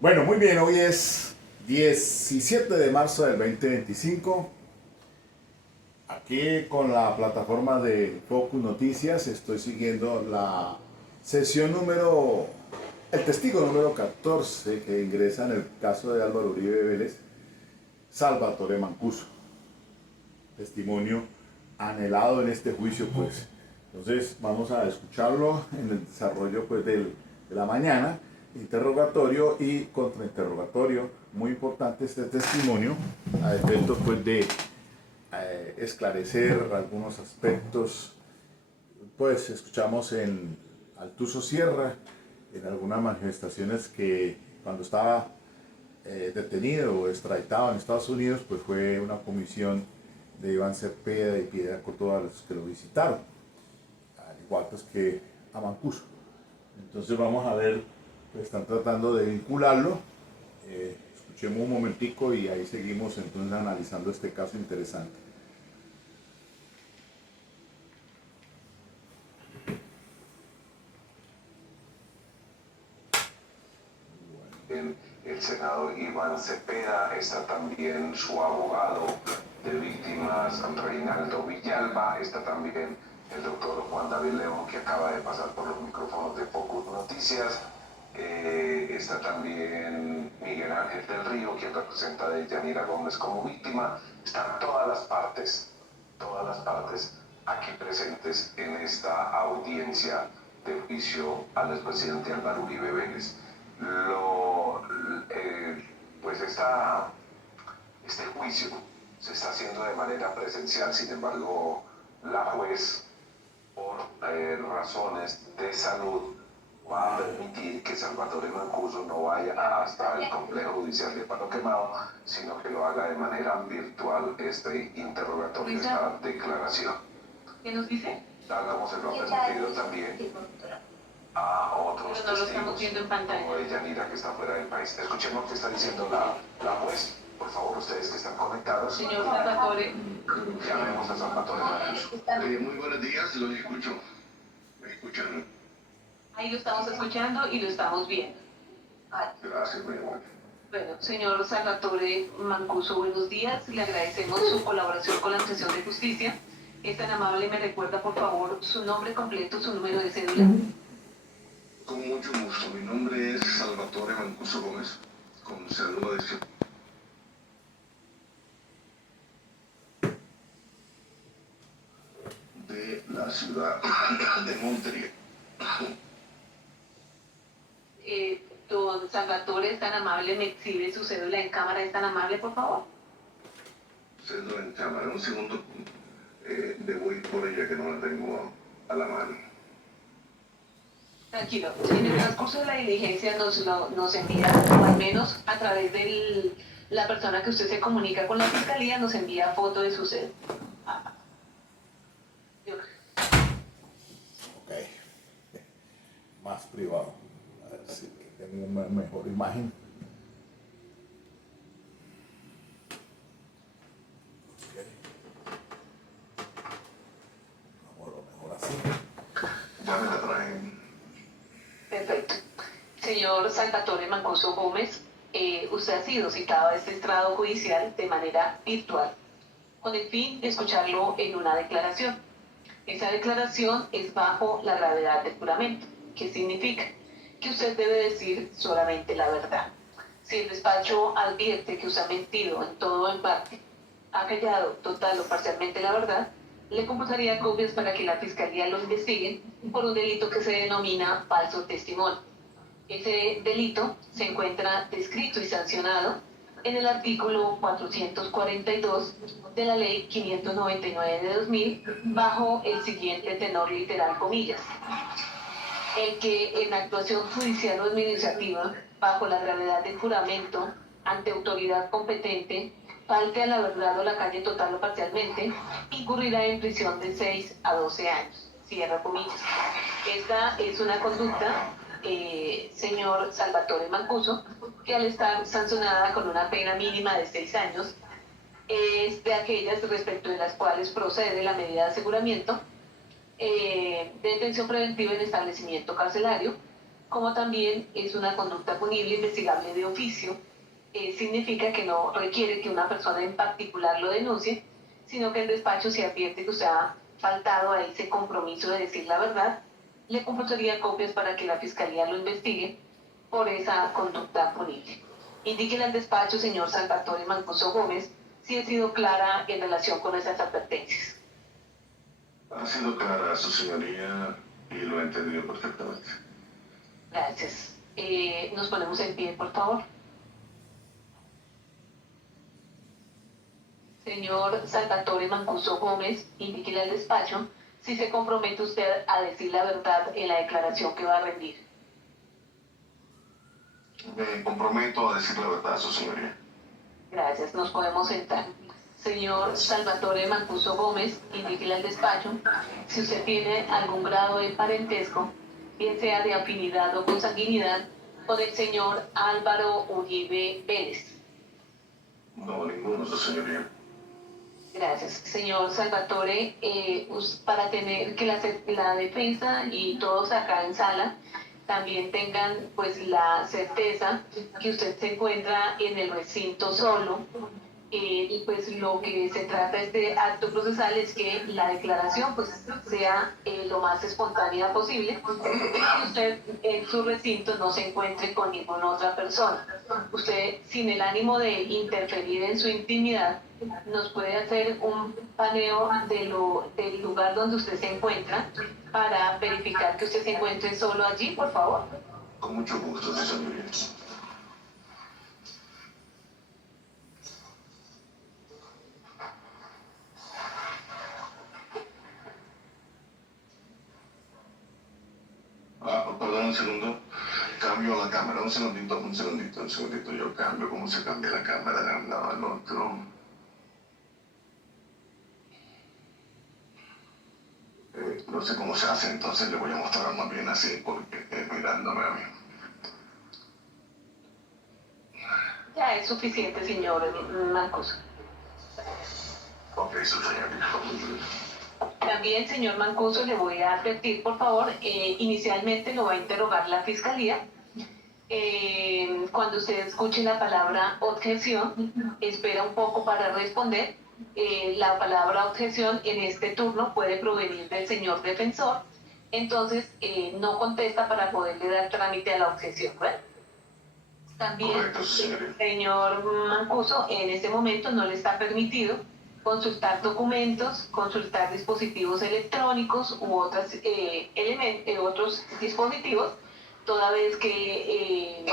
Bueno, muy bien, hoy es 17 de marzo del 2025. Aquí con la plataforma de Focus Noticias estoy siguiendo la sesión el testigo número 14 que ingresa en el caso de Álvaro Uribe Vélez, Salvatore Mancuso. Testimonio anhelado en este juicio, pues. Entonces vamos a escucharlo en el desarrollo pues, de la mañana, interrogatorio y contrainterrogatorio. Muy importante este testimonio, a efecto pues, de esclarecer algunos aspectos. Pues escuchamos en Altuso Sierra, en algunas manifestaciones que cuando estaba detenido o extraditado en Estados Unidos, pues fue una comisión de Iván Cepeda y Piedra Córdoba los que lo visitaron, al igual pues que a Mancuso. Entonces vamos a ver, pues están tratando de vincularlo. Escuchemos un momentico y ahí seguimos entonces analizando este caso interesante. El senador Iván Cepeda, está también su abogado de víctimas Reinaldo Villalba, está también el doctor Juan David León, que acaba de pasar por los micrófonos de Focus Noticias, está también Miguel Ángel del Río, quien representa a Yanira Gómez como víctima. Están todas las partes aquí presentes en esta audiencia de juicio al expresidente Álvaro Uribe Vélez. Pues este juicio se está haciendo de manera presencial. Sin embargo, la juez, por razones de salud, va a permitir que Salvatore Mancuso no vaya hasta el complejo judicial de Palo Quemado, sino que lo haga de manera virtual este interrogatorio, esta declaración. ¿Qué nos dice? Como se lo ha permitido también a otros testigos, como de Yanira, que está fuera del país. Escuchemos qué está diciendo la juez. Por favor, ustedes que están conectados. Señor Salvatore. Llamemos a Salvatore Mancuso. Muy buenos días, los escucho. ¿Me escuchan? Ahí lo estamos escuchando y lo estamos viendo. Gracias, muy amable. Bueno, señor Salvatore Mancuso, buenos días. Le agradecemos su colaboración con la Administración de Justicia. Es tan amable, me recuerda por favor su nombre completo, su número de cédula. Con mucho gusto. Mi nombre es Salvatore Mancuso Gómez, con cédula de la ciudad de Montería. Don Salvatore, es tan amable, me exhibe su cédula en cámara, es tan amable, por favor. Cédula en cámara, un segundo. Debo ir por ella, que no la tengo a la mano. Tranquilo, en el transcurso de la diligencia nos envía, o al menos a través de la persona que usted se comunica con la fiscalía, nos envía foto de su cédula. Ok, más privado, a ver si tengo una mejor imagen. Vamos a lo mejor así. Ya me la traen. Perfecto. Señor Salvatore Mancuso Gómez, usted ha sido citado a este estrado judicial de manera virtual, con el fin de escucharlo en una declaración. Esa declaración es bajo la gravedad del juramento. ¿Qué significa? Que usted debe decir solamente la verdad. Si el despacho advierte que usted ha mentido en todo o en parte, ha callado total o parcialmente la verdad, le computaría copias para que la fiscalía lo investigue por un delito que se denomina falso testimonio. Ese delito se encuentra descrito y sancionado en el artículo 442 de la ley 599 de 2000 bajo el siguiente tenor literal comillas. El que en actuación judicial o administrativa, bajo la gravedad del juramento, ante autoridad competente, falte a la verdad o la calle total o parcialmente, incurrirá en prisión de 6 a 12 años. Cierra comillas. Esta es una conducta, señor Salvatore Mancuso, que al estar sancionada con una pena mínima de 6 años, es de aquellas respecto de las cuales procede la medida de aseguramiento de detención preventiva en establecimiento carcelario, como también es una conducta punible investigable de oficio. Significa que no requiere que una persona en particular lo denuncie, sino que el despacho, si advierte que usted ha faltado a ese compromiso de decir la verdad, le computaría copias para que la fiscalía lo investigue por esa conducta punible. Indíquele al despacho, señor Salvatore Mancuso Gómez, si he sido clara en relación con esas advertencias. Ha sido clara, su señoría, y lo he entendido perfectamente. Gracias. Nos ponemos en pie, por favor. Señor Salvatore Mancuso Gómez, indíquele al despacho si se compromete usted a decir la verdad en la declaración que va a rendir. Me comprometo a decir la verdad, su señoría. Gracias, nos podemos sentar. Señor Salvatore Mancuso Gómez, indíquele al despacho si usted tiene algún grado de parentesco, bien sea de afinidad o consanguinidad, con el señor Álvaro Uribe Vélez. No, ninguno, su señoría. Gracias. Señor Salvatore, para tener que la defensa y todos acá en sala también tengan pues la certeza que usted se encuentra en el recinto solo, y pues lo que se trata este acto procesal es que la declaración pues sea lo más espontánea posible y que usted en su recinto no se encuentre con ninguna otra persona. Usted, sin el ánimo de interferir en su intimidad, nos puede hacer un paneo del lugar donde usted se encuentra para verificar que usted se encuentre solo allí, por favor. Con mucho gusto, su señoría. Perdón, un segundo. Cambio la cámara, un segundito. Yo cambio, ¿cómo se cambia la cámara de un lado al otro? No sé cómo se hace, entonces le voy a mostrar más bien así, porque es mirándome a mí. Ya es suficiente, señor Mancuso. Ok, su señorita. También, señor Mancuso, le voy a advertir, por favor, inicialmente lo va a interrogar la fiscalía. Cuando usted escuche la palabra objeción, espera un poco para responder. La palabra objeción en este turno puede provenir del señor defensor, entonces no contesta para poderle dar trámite a la objeción, ¿verdad? También, Correcto, señorita. señor Mancuso, en este momento no le está permitido consultar documentos, consultar dispositivos electrónicos u otros dispositivos, toda vez que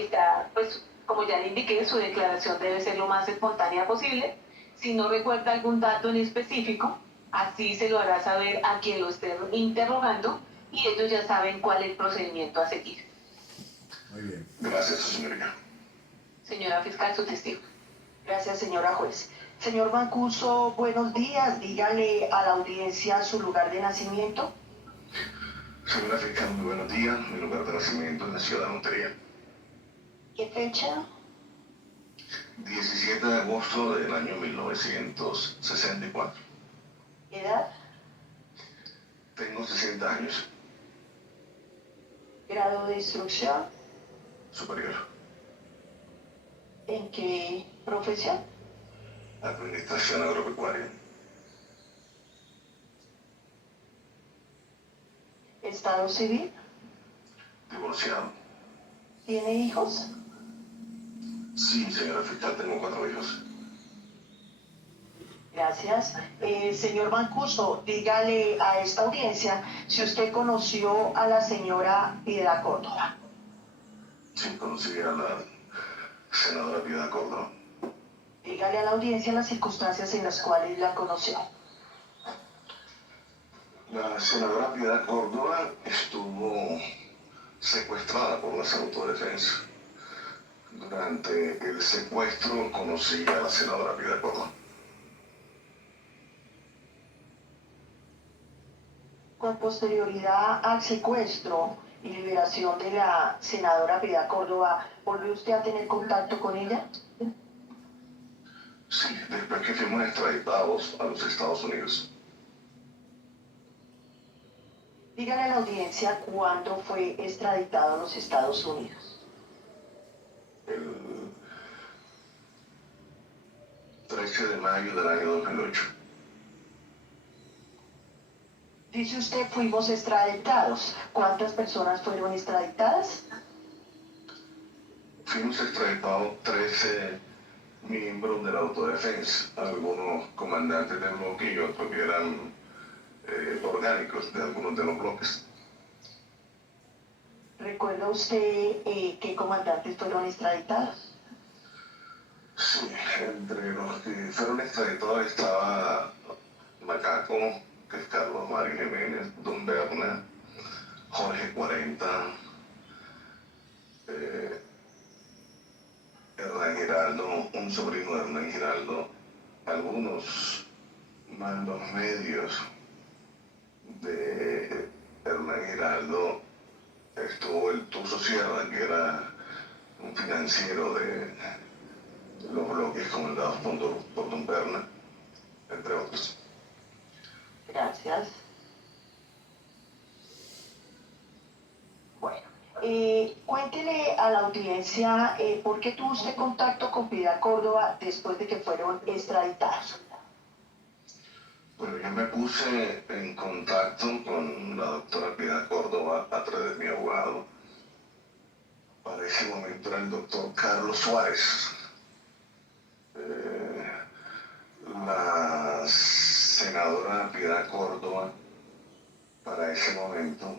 está, pues, como ya le indiqué, su declaración debe ser lo más espontánea posible. Si no recuerda algún dato en específico, así se lo hará saber a quien lo esté interrogando y ellos ya saben cuál es el procedimiento a seguir. Muy bien. Gracias, su señoría. Señora fiscal, su testigo. Gracias, señora juez. Señor Mancuso, buenos días. Dígale a la audiencia su lugar de nacimiento. Señora fiscal, muy buenos días. Mi lugar de nacimiento es la ciudad de Montería. ¿Qué fecha? 17 de agosto del año 1964. ¿Edad? Tengo 60 años. ¿Grado de instrucción? Superior. ¿En qué profesión? Administración agropecuaria. ¿Estado civil? Divorciado. ¿Tiene hijos? Sí, señora fiscal, tengo 4 hijos. Gracias. Señor Mancuso, dígale a esta audiencia si usted conoció a la señora Piedad Córdoba. Sí, conocí a la senadora Piedad Córdoba. Dígale a la audiencia las circunstancias en las cuales la conoció. La senadora Piedad Córdoba estuvo secuestrada por las autodefensas. Durante el secuestro conocí a la senadora Piedad Córdoba. Con posterioridad al secuestro y liberación de la senadora Piedad Córdoba, ¿volvió usted a tener contacto con ella? Sí, después que fuimos extraditados a los Estados Unidos. Dígale a la audiencia cuándo fue extraditado a los Estados Unidos. El 13 de mayo del año 2008. Dice usted, fuimos extraditados. ¿Cuántas personas fueron extraditadas? Fuimos extraditados 13 miembros de la autodefensa, algunos comandantes del bloque y otros que eran orgánicos de algunos de los bloques. ¿Recuerda usted qué comandantes fueron extraditados? Sí, entre los que fueron extraditados estaba Macaco, que es Carlos Mario Jiménez, Don Berna, Jorge 40, Hernán Giraldo, un sobrino de Hernán Giraldo, algunos mandos medios de Hernán Giraldo. Estuvo el Tuso Sierra, que era un financiero de los bloques comandados por Don Berna, entre otros. Gracias. Bueno, cuéntele a la audiencia por qué tuvo usted contacto con Piedad Córdoba después de que fueron extraditados. Bueno, yo me puse en contacto con la doctora Piedad Córdoba a través de mi abogado. Para ese momento era el doctor Carlos Suárez. La senadora Piedad Córdoba, para ese momento,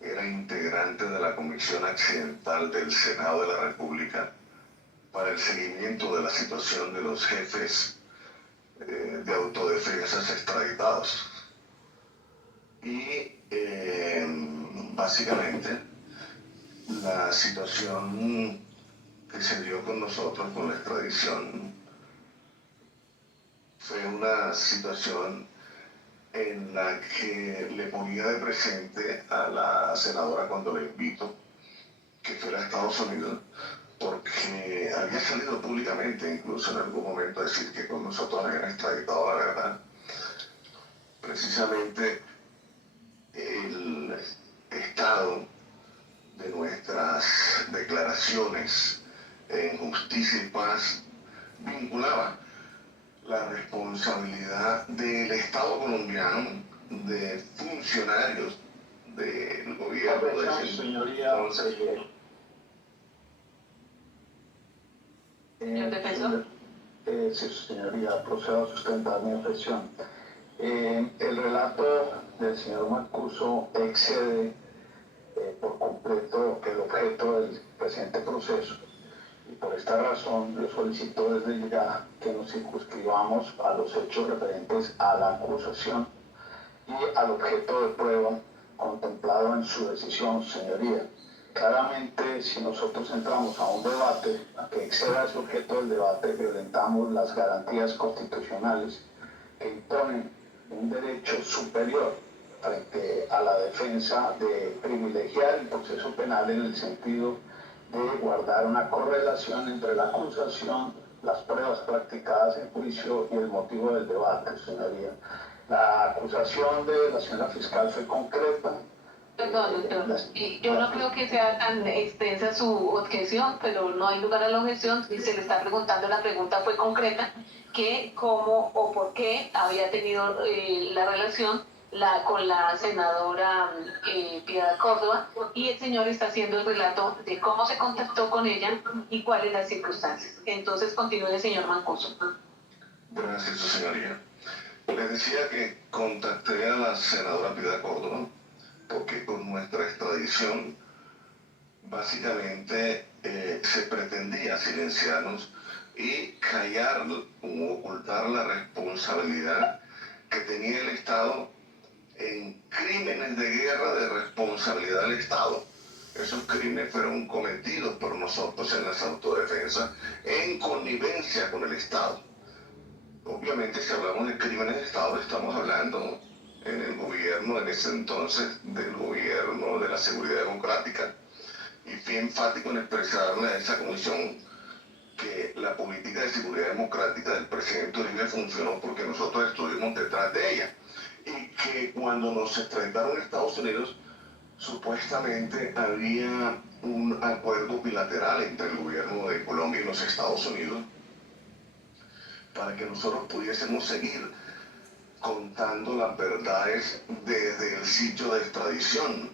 era integrante de la Comisión Accidental del Senado de la República para el seguimiento de la situación de los jefes de autodefensas extraditados. Y básicamente la situación que se dio con nosotros con la extradición fue una situación en la que le ponía de presente a la senadora cuando la invito que fuera a Estados Unidos, porque había salido públicamente incluso en algún momento a decir que con nosotros habían extraditado la verdad. Precisamente el estado de nuestras declaraciones en Justicia y Paz vinculaba la responsabilidad del Estado colombiano, de funcionarios del gobierno de ese entonces. Señor defensor. Sí, señoría, procedo a sustentar mi objeción. El relato del señor Mancuso excede por completo el objeto del presente proceso. Y por esta razón yo solicito desde ya que nos circunscribamos a los hechos referentes a la acusación y al objeto de prueba contemplado en su decisión, señoría. Claramente, si nosotros entramos a un debate que exceda ese objeto del debate, violentamos las garantías constitucionales que imponen un derecho superior frente a la defensa de privilegiar el proceso penal en el sentido de guardar una correlación entre la acusación, las pruebas practicadas en juicio y el motivo del debate, señoría. La acusación de la señora fiscal fue concreta. Perdón, doctor. Yo no creo que sea tan extensa su objeción, pero no hay lugar a la objeción. Y se le está preguntando, la pregunta fue concreta, que cómo o por qué había tenido la relación con la senadora Piedad Córdoba, y el señor está haciendo el relato de cómo se contactó con ella y cuáles las circunstancias. Entonces continúe el señor Mancuso. Gracias, su señoría. Les decía que contacté a la senadora Piedad Córdoba porque con nuestra extradición básicamente se pretendía silenciarnos y callar o ocultar la responsabilidad que tenía el Estado en crímenes de guerra de responsabilidad del Estado. Esos crímenes fueron cometidos por nosotros en las autodefensas en connivencia con el Estado. Obviamente, si hablamos de crímenes de Estado, estamos hablando en el gobierno, en ese entonces, del gobierno de la seguridad democrática. Y fui enfático en expresarle a esa comisión que la política de seguridad democrática del presidente Uribe funcionó porque nosotros estuvimos detrás de ella. y que cuando nos extraditaron a Estados Unidos, supuestamente había un acuerdo bilateral entre el gobierno de Colombia y los Estados Unidos para que nosotros pudiésemos seguir contando las verdades desde el sitio de extradición,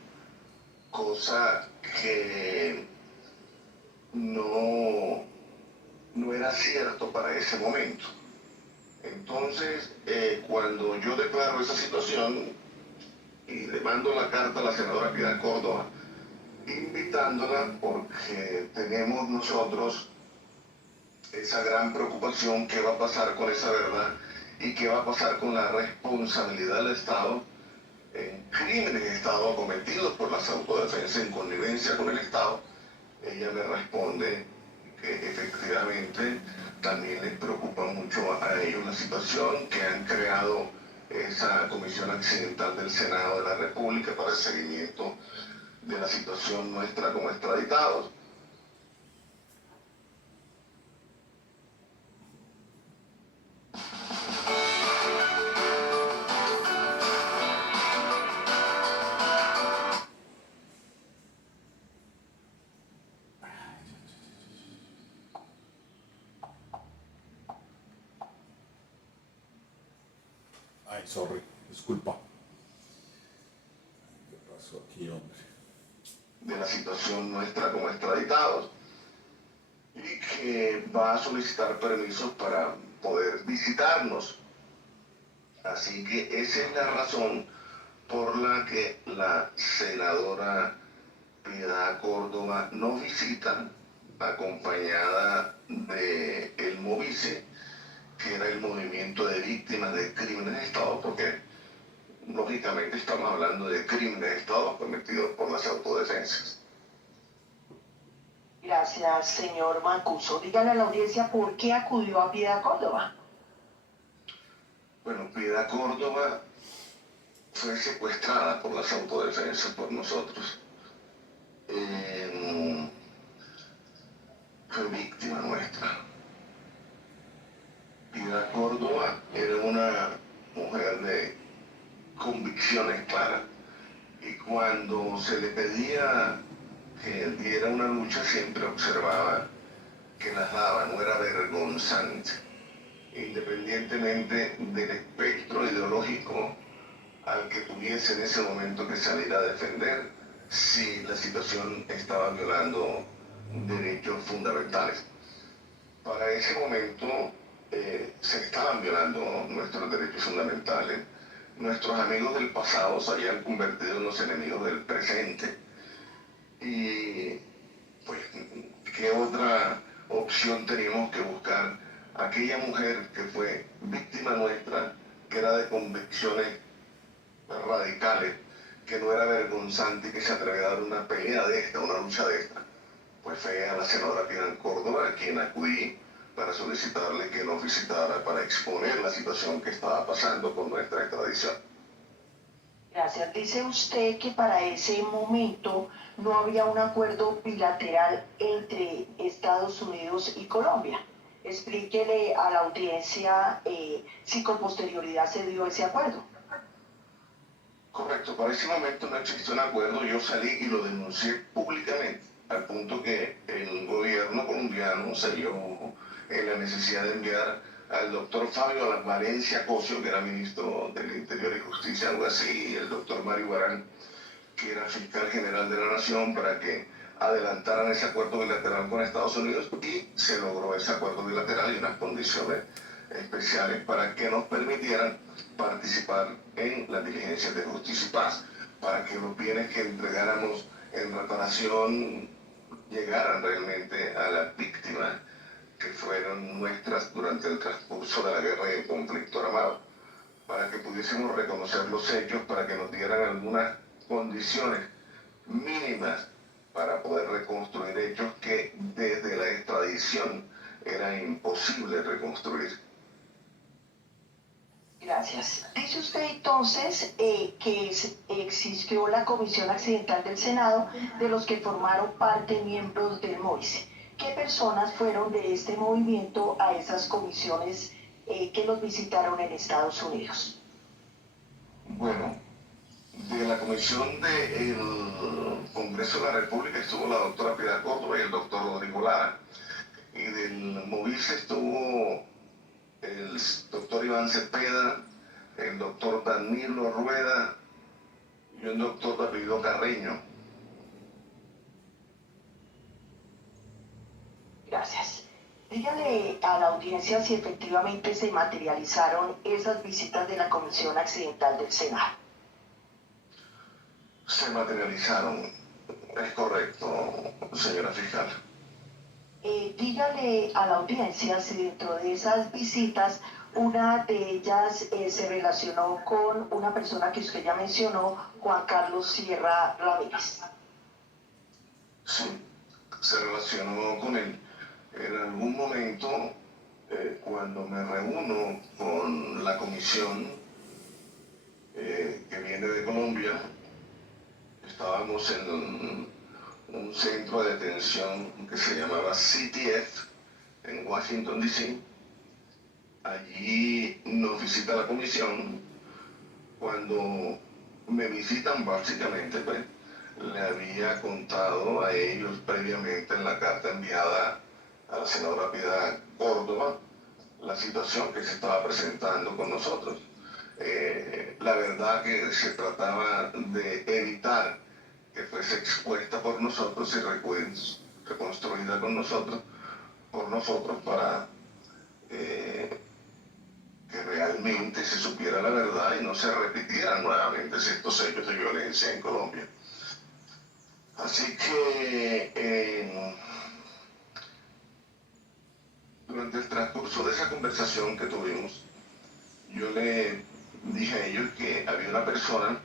cosa que no era cierto para ese momento. Entonces, cuando yo declaro esa situación y le mando la carta a la senadora Piedad Córdoba, invitándola porque tenemos nosotros esa gran preocupación, qué va a pasar con esa verdad y qué va a pasar con la responsabilidad del Estado en crímenes de Estado cometidos por las autodefensas en connivencia con el Estado. Ella me responde que efectivamente también les preocupa mucho a ellos la situación, que han creado esa comisión accidental del Senado de la República para el seguimiento de la situación nuestra como extraditados. Ay, sorry, disculpa. ¿Qué pasó aquí, hombre? De la situación nuestra como extraditados y que va a solicitar permisos para poder visitarnos. Así que esa es la razón por la que la senadora Piedad Córdoba nos visita acompañada de el MOVICE, que era el Movimiento de Víctimas de Crímenes de Estado, porque lógicamente estamos hablando de crímenes de Estado cometidos por las autodefensas. Gracias, señor Mancuso. Dígale a la audiencia por qué acudió a Piedad Córdoba. Bueno, Piedad Córdoba fue secuestrada por las autodefensas, por nosotros. Fue víctima nuestra. Piedad Córdoba era una mujer de convicciones claras y cuando se le pedía que diera una lucha siempre observaba que las daba, no era vergonzante, independientemente del espectro ideológico al que tuviese en ese momento que salir a defender si la situación estaba violando derechos fundamentales. Para ese momento se estaban violando nuestros derechos fundamentales. Nuestros amigos del pasado se habían convertido en los enemigos del presente. Y pues, ¿qué otra opción teníamos que buscar? Aquella mujer que fue víctima nuestra, que era de convicciones radicales, que no era vergonzante y que se atrevía a dar una pelea de esta, una lucha de esta, pues fue a la senadora Piedad Córdoba, a quien acudí para solicitarle que nos visitara para exponer la situación que estaba pasando con nuestra extradición. Gracias. Dice usted que para ese momento no había un acuerdo bilateral entre Estados Unidos y Colombia. Explíquele a la audiencia si con posterioridad se dio ese acuerdo. Correcto, para ese momento no existió un acuerdo, yo salí y lo denuncié públicamente, al punto que el gobierno colombiano se vio en la necesidad de enviar al doctor Fabio Valencia Cosio, que era ministro del Interior y Justicia, algo así, y el doctor Mario Barán, que era fiscal general de la Nación, para que adelantaran ese acuerdo bilateral con Estados Unidos, y se logró ese acuerdo bilateral y unas condiciones especiales para que nos permitieran participar en las diligencias de justicia y paz, para que los bienes que entregáramos en reparación llegaran realmente a las víctimas que fueron nuestras durante el transcurso de la guerra y el conflicto armado, para que pudiésemos reconocer los hechos, para que nos dieran algunas condiciones mínimas para poder reconstruir hechos que desde la extradición era imposible reconstruir. Gracias. Dice usted entonces que existió la Comisión Accidental del Senado, de los que formaron parte miembros del MOVICE. ¿Qué personas fueron de este movimiento a esas comisiones que los visitaron en Estados Unidos? Bueno, de la comisión del Congreso de la República estuvo la doctora Piedad Córdoba y el doctor Rodrigo Lara. Y del MOVICE estuvo el doctor Iván Cepeda, el doctor Danilo Rueda y un doctor David Carreño. Gracias. Dígale a la audiencia si efectivamente se materializaron esas visitas de la Comisión Accidental del Senado. Se materializaron, es correcto, señora fiscal. Dígale a la audiencia si dentro de esas visitas una de ellas se relacionó con una persona que usted ya mencionó, Juan Carlos Sierra Ramírez. Sí, se relacionó con él. En algún momento, cuando me reúno con la comisión que viene de Colombia, estábamos en un centro de detención que se llamaba CTF en Washington, D.C. Allí nos visita la comisión. Cuando me visitan, básicamente, pues, le había contado a ellos previamente en la carta enviada a la senadora Piedad Córdoba la situación que se estaba presentando con nosotros. La verdad que se trataba de evitar que fuese expuesta por nosotros y reconstruida con nosotros, por nosotros, para que realmente se supiera la verdad y no se repitieran nuevamente estos hechos de violencia en Colombia. Así que durante el transcurso de esa conversación que tuvimos, yo le dije a ellos que había una persona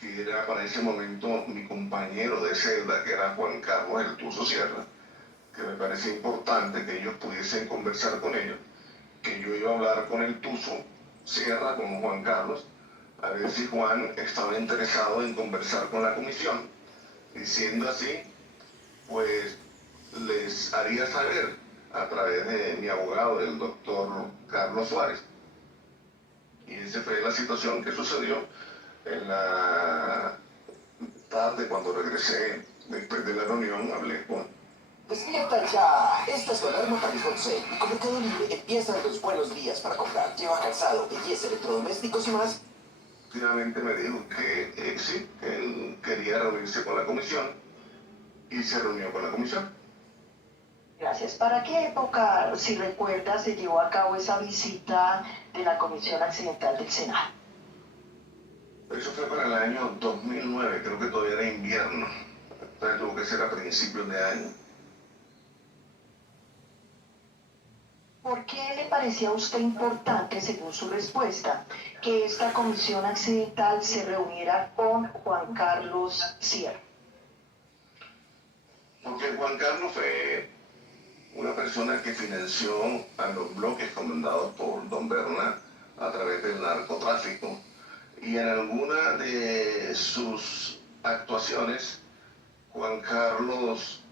que era para ese momento mi compañero de celda, que era Juan Carlos El Tuzo Sierra, que me parecía importante que ellos pudiesen conversar con ellos, que yo iba a hablar con El Tuzo Sierra, con Juan Carlos, a ver si Juan estaba interesado en conversar con la comisión, y siendo así, pues les haría saber a través de mi abogado, el doctor Carlos Suárez. Y esa fue la situación que sucedió en la tarde cuando regresé después de la reunión. Hablé con... Despierta ya, esta es tu alarma para iPhone 6 y con Mercado Libre empiezan los buenos días para comprar. Lleva calzado, belleza, electrodomésticos y más. Finalmente me dijo que sí, que él quería reunirse con la comisión y se reunió con la comisión. Gracias. ¿Para qué época, si recuerda, se llevó a cabo esa visita de la Comisión Accidental del Senado? Eso fue para el año 2009, creo que todavía era invierno. Entonces tuvo que ser a principios de año. ¿Por qué le parecía a usted importante, según su respuesta, que esta comisión accidental se reuniera con Juan Carlos Sierra? Porque Juan Carlos fue una persona que financió a los bloques comandados por Don Berna a través del narcotráfico. Y en alguna de sus actuaciones, Juan Carlos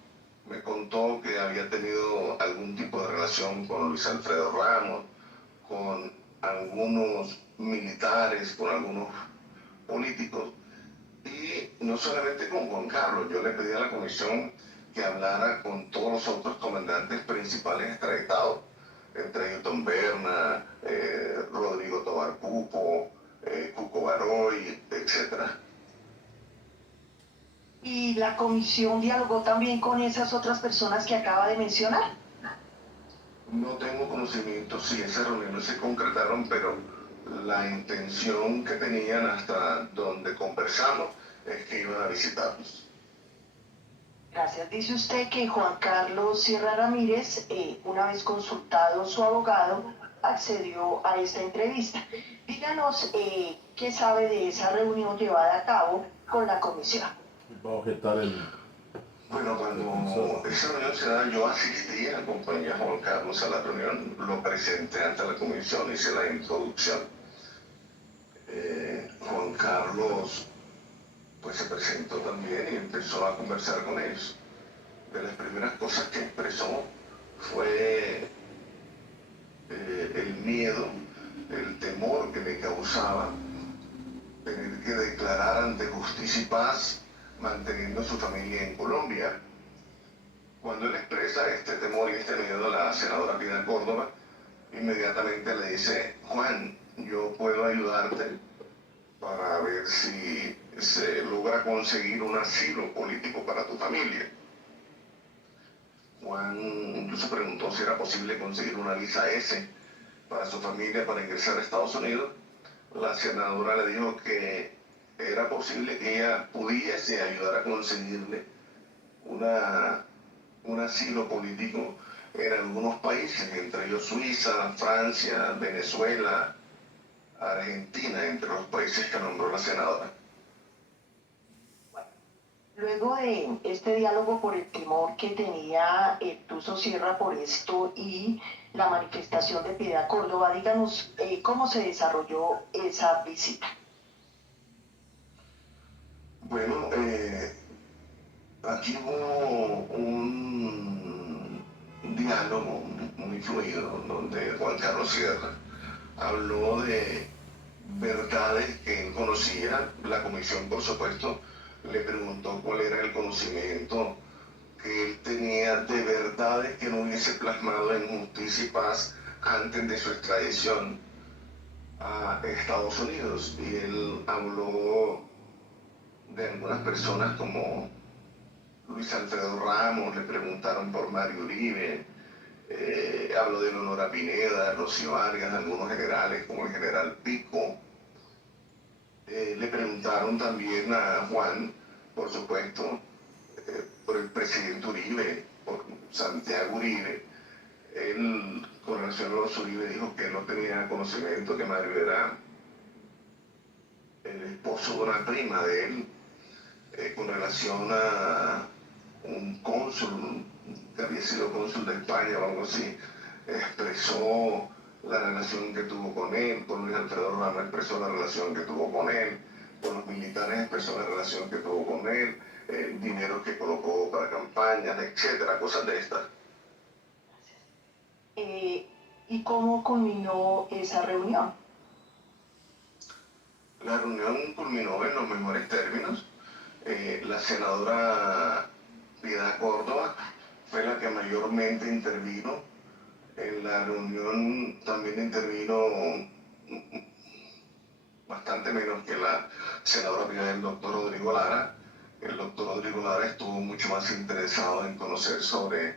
me contó que había tenido algún tipo de relación con Luis Alfredo Ramos, con algunos militares, con algunos políticos, y no solamente con Juan Carlos. Yo le pedí a la comisión que hablara con todos los otros comandantes principales extraditados, entre ellos Don Berna, Rodrigo Tobar Pupo, Cuco Baroy, etc. ¿Y la comisión dialogó también con esas otras personas que acaba de mencionar? No tengo conocimiento si esas reuniones se concretaron, pero la intención que tenían hasta donde conversamos es que iban a visitarnos. Gracias. Dice usted que Juan Carlos Sierra Ramírez, una vez consultado su abogado, accedió a esta entrevista. Díganos qué sabe de esa reunión llevada a cabo con la comisión. Va a objetar el... Bueno, cuando esa reunión se da, yo asistí, acompañé a Juan Carlos a la reunión, lo presenté ante la comisión, hice la introducción. Juan Carlos pues se presentó también y empezó a conversar con ellos. De las primeras cosas que expresó fue el miedo, el temor que me causaba tener que declarar ante Justicia y Paz manteniendo su familia en Colombia. Cuando él expresa este temor y este miedo a la senadora Piedad Córdoba, inmediatamente le dice: Juan, yo puedo ayudarte para ver si se logra conseguir un asilo político para tu familia. Juan incluso preguntó si era posible conseguir una visa S para su familia para ingresar a Estados Unidos. La senadora le dijo que era posible que ella pudiese ayudar a conseguirle un asilo político en algunos países, entre ellos Suiza, Francia, Venezuela, Argentina, entre los países que nombró la senadora. Luego de este diálogo por el temor que tenía Tuso Sierra por esto y la manifestación de Piedad Córdoba, díganos cómo se desarrolló esa visita. Bueno, aquí hubo un diálogo muy fluido donde Juan Carlos Sierra habló de verdades que él conocía. La comisión, por supuesto, le preguntó cuál era el conocimiento que él tenía de verdades que no hubiese plasmado en Justicia y Paz antes de su extradición a Estados Unidos. Y él habló de algunas personas como Luis Alfredo Ramos, le preguntaron por Mario Uribe, habló de Leonora Pineda, Rocío Vargas, algunos generales como el general Pico. Le preguntaron también a Juan, por supuesto, por el presidente Uribe, por Santiago Uribe. Él, con relación a los Uribe, dijo que no tenía conocimiento que Mario era el esposo de una prima de él. Con relación a un cónsul que había sido cónsul de España o algo así, expresó la relación que tuvo con él. Con Luis Alfredo Ramos expresó la relación que tuvo con él. Con los militares expresó la relación que tuvo con él, el dinero que colocó para campañas, etcétera, cosas de estas. ¿Y cómo culminó esa reunión? La reunión culminó en los mejores términos. La senadora Piedad Córdoba fue la que mayormente intervino. En la reunión también intervino bastante menos que la senadora Piedad, el doctor Rodrigo Lara. El doctor Rodrigo Lara estuvo mucho más interesado en conocer sobre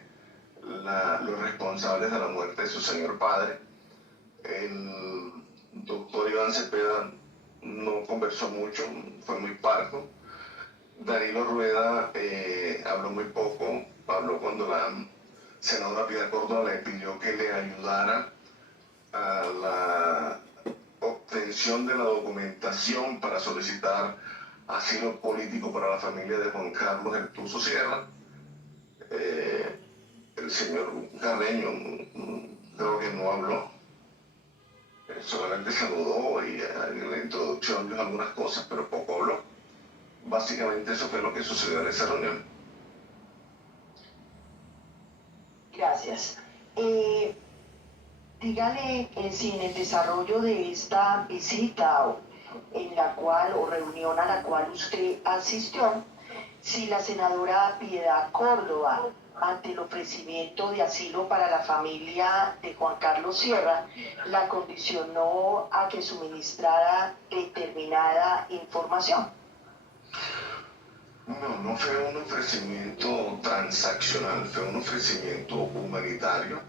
los responsables de la muerte de su señor padre. El doctor Iván Cepeda no conversó mucho, fue muy parco. Danilo Rueda habló muy poco, habló cuando la senadora Piedad Córdoba le pidió que le ayudara a la obtención de la documentación para solicitar asilo político para la familia de Juan Carlos El Tuso Sierra. El señor Carreño creo que no habló, solamente saludó y en la introducción dijo algunas cosas, pero poco habló. Básicamente eso fue lo que sucedió en esa reunión. Gracias. Dígale si en el desarrollo de esta visita en la cual o reunión a la cual usted asistió, si la senadora Piedad Córdoba, ante el ofrecimiento de asilo para la familia de Juan Carlos Sierra, la condicionó a que suministrara determinada información. No fue un ofrecimiento transaccional, fue un ofrecimiento humanitario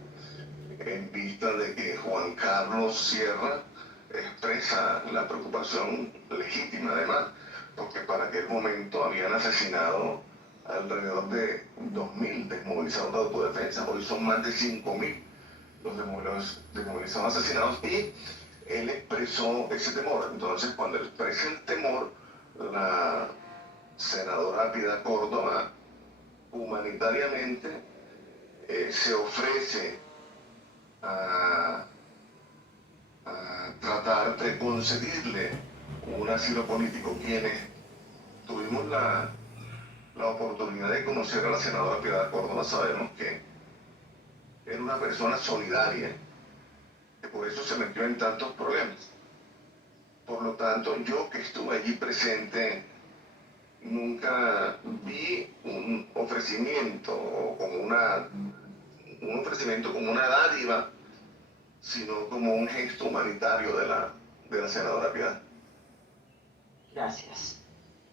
en vista de que Juan Carlos Sierra expresa la preocupación legítima además, porque para aquel momento habían asesinado alrededor de 2.000 desmovilizados de autodefensa, hoy son más de 5.000 los desmovilizados asesinados, y él expresó ese temor. Entonces, cuando él expresa el temor, la senadora Piedad Córdoba humanitariamente se ofrece a tratar de conseguirle un asilo político. Quienes tuvimos la oportunidad de conocer a la senadora Piedad Córdoba sabemos que era una persona solidaria, que por eso se metió en tantos problemas, Por lo tanto, yo que estuve allí presente, nunca vi un ofrecimiento como una dádiva, sino como un gesto humanitario de la senadora Piedad. Gracias.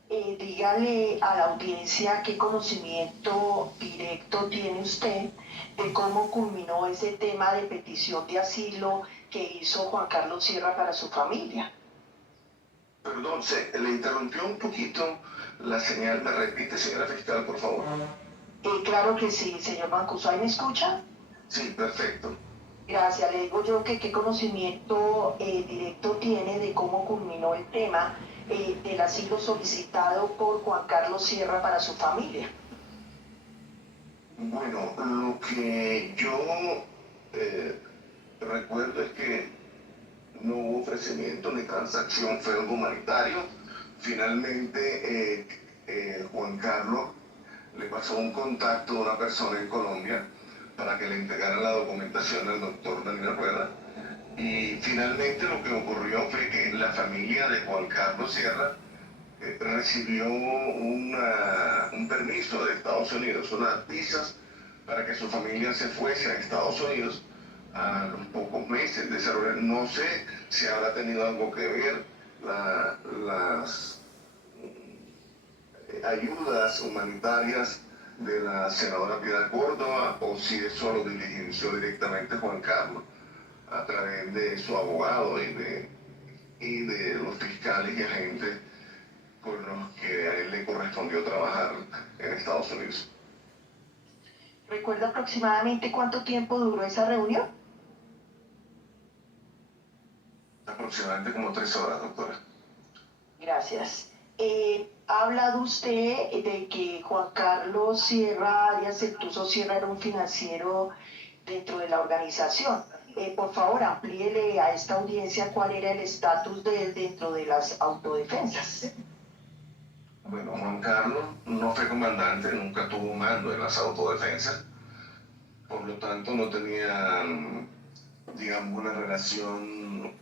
Dígale a la audiencia qué conocimiento directo tiene usted de cómo culminó ese tema de petición de asilo que hizo Juan Carlos Sierra para su familia. Perdón, le interrumpió un poquito la señal. ¿Me repite, señora fiscal, por favor? Claro que sí, señor Mancuso. ¿Ahí me escucha? Sí, perfecto. Gracias. Le digo yo que qué conocimiento directo tiene de cómo culminó el tema del asilo solicitado por Juan Carlos Sierra para su familia. Bueno, lo que yo recuerdo es que no hubo ofrecimiento ni transacción, fue algo humanitario. Finalmente, Juan Carlos le pasó un contacto a una persona en Colombia para que le entregara la documentación al doctor Daniel Rueda. Y finalmente lo que ocurrió fue que la familia de Juan Carlos Sierra recibió un permiso de Estados Unidos, unas visas para que su familia se fuese a Estados Unidos a los pocos meses de desarrollo. No sé si habrá tenido algo que ver las ayudas humanitarias de la senadora Piedad Córdoba o si eso lo dirigió directamente Juan Carlos a través de su abogado y de los fiscales y agentes con los que a él le correspondió trabajar en Estados Unidos. ¿Recuerda aproximadamente cuánto tiempo duró esa reunión? Aproximadamente como 3 horas, doctora. Gracias. Ha hablado usted de que Juan Carlos Sierra Arias Celtuso Sierra era un financiero dentro de la organización. Por favor, amplíele a esta audiencia cuál era el estatus de él dentro de las autodefensas. Bueno, Juan Carlos no fue comandante, nunca tuvo mando en las autodefensas, por lo tanto no tenía, digamos, una relación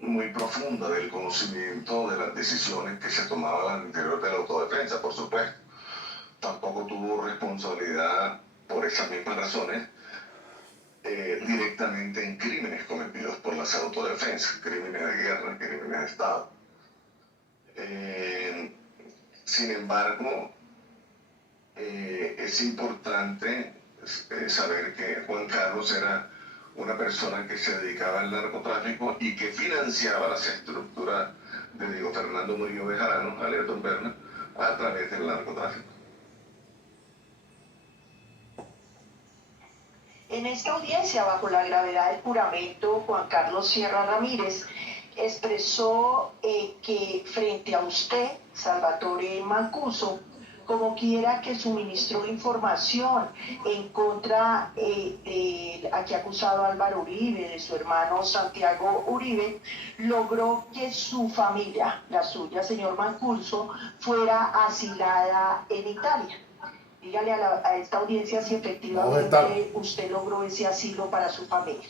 muy profunda del conocimiento de las decisiones que se tomaban al interior de la autodefensa, por supuesto. Tampoco tuvo responsabilidad por esas mismas razones directamente en crímenes cometidos por las autodefensas, crímenes de guerra, crímenes de Estado. Sin embargo, es importante saber que Juan Carlos era una persona que se dedicaba al narcotráfico y que financiaba las estructuras de Diego Fernando Murillo Bejarano, alias Don Berna, a través del narcotráfico. En esta audiencia, bajo la gravedad del juramento, Juan Carlos Sierra Ramírez expresó que frente a usted, Salvatore Mancuso, como quiera que suministró información en contra de aquí acusado Álvaro Uribe, de su hermano Santiago Uribe, logró que su familia, la suya, señor Mancuso, fuera asilada en Italia. Dígale a esta audiencia si efectivamente usted logró ese asilo para su familia.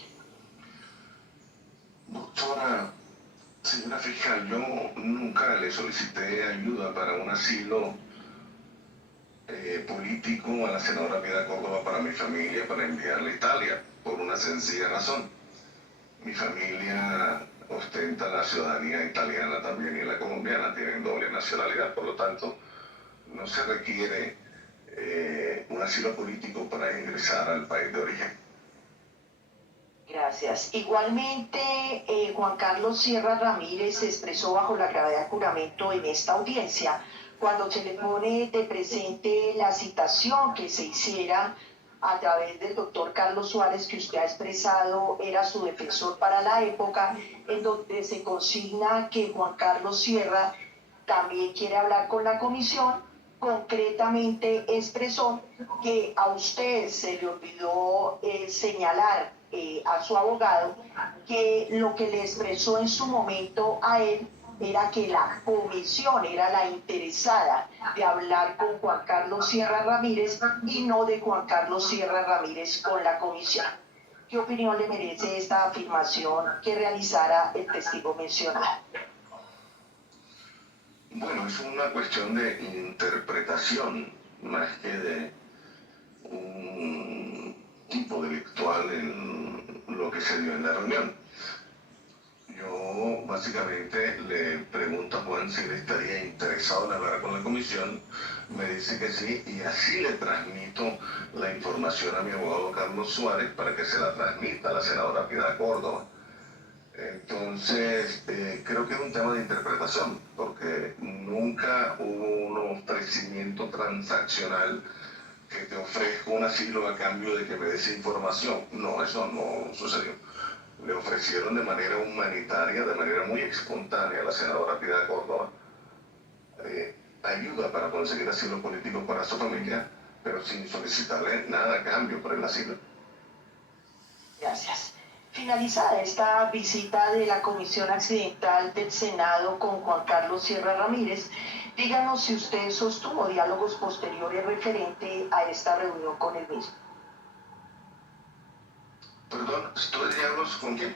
Doctora, señora fiscal, yo nunca le solicité ayuda para un asilo político a la senadora Piedad Córdoba para mi familia, para enviarla a Italia, por una sencilla razón. Mi familia ostenta la ciudadanía italiana también y la colombiana, tienen doble nacionalidad, por lo tanto, no se requiere un asilo político para ingresar al país de origen. Gracias. Igualmente, Juan Carlos Sierra Ramírez se expresó bajo la gravedad del juramento en esta audiencia cuando se le pone de presente la citación que se hiciera a través del doctor Carlos Suárez, que usted ha expresado era su defensor para la época, en donde se consigna que Juan Carlos Sierra también quiere hablar con la comisión. Concretamente expresó que a usted se le olvidó señalar a su abogado que lo que le expresó en su momento a él era que la comisión era la interesada de hablar con Juan Carlos Sierra Ramírez y no de Juan Carlos Sierra Ramírez con la comisión. ¿Qué opinión le merece esta afirmación que realizara el testigo mencionado? Bueno, es una cuestión de interpretación más que de un tipo delictual en lo que se dio en la reunión. Yo básicamente le pregunto a Juan si él estaría interesado en hablar con la comisión, me dice que sí y así le transmito la información a mi abogado Carlos Suárez para que se la transmita a la senadora Piedad Córdoba. Entonces, creo que es un tema de interpretación, porque nunca hubo un ofrecimiento transaccional que te ofrezco un asilo a cambio de que me des información. No, eso no sucedió. Le ofrecieron de manera humanitaria, de manera muy espontánea a la senadora Piedad Córdoba ayuda para conseguir asilo político para su familia, pero sin solicitarle nada a cambio por el asilo. Gracias. Finalizada esta visita de la Comisión Accidental del Senado con Juan Carlos Sierra Ramírez, díganos si usted sostuvo diálogos posteriores referente a esta reunión con el mismo. Perdón, ¿estoy diálogos con quién?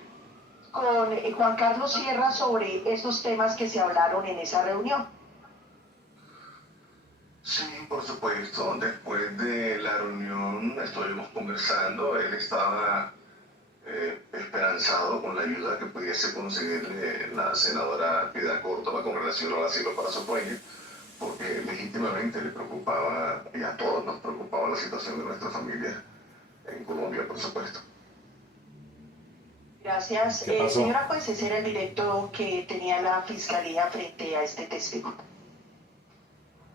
Con Juan Carlos Sierra sobre esos temas que se hablaron en esa reunión. Sí, por supuesto. Después de la reunión estuvimos conversando. Él estaba esperanzado con la ayuda que pudiese conseguirle la senadora Piedad Córdoba con relación al asilo para su país, porque legítimamente le preocupaba, y a todos nos preocupaba la situación de nuestra familia en Colombia, por supuesto. Gracias. Señora juez, ese era el directo que tenía la Fiscalía frente a este testigo.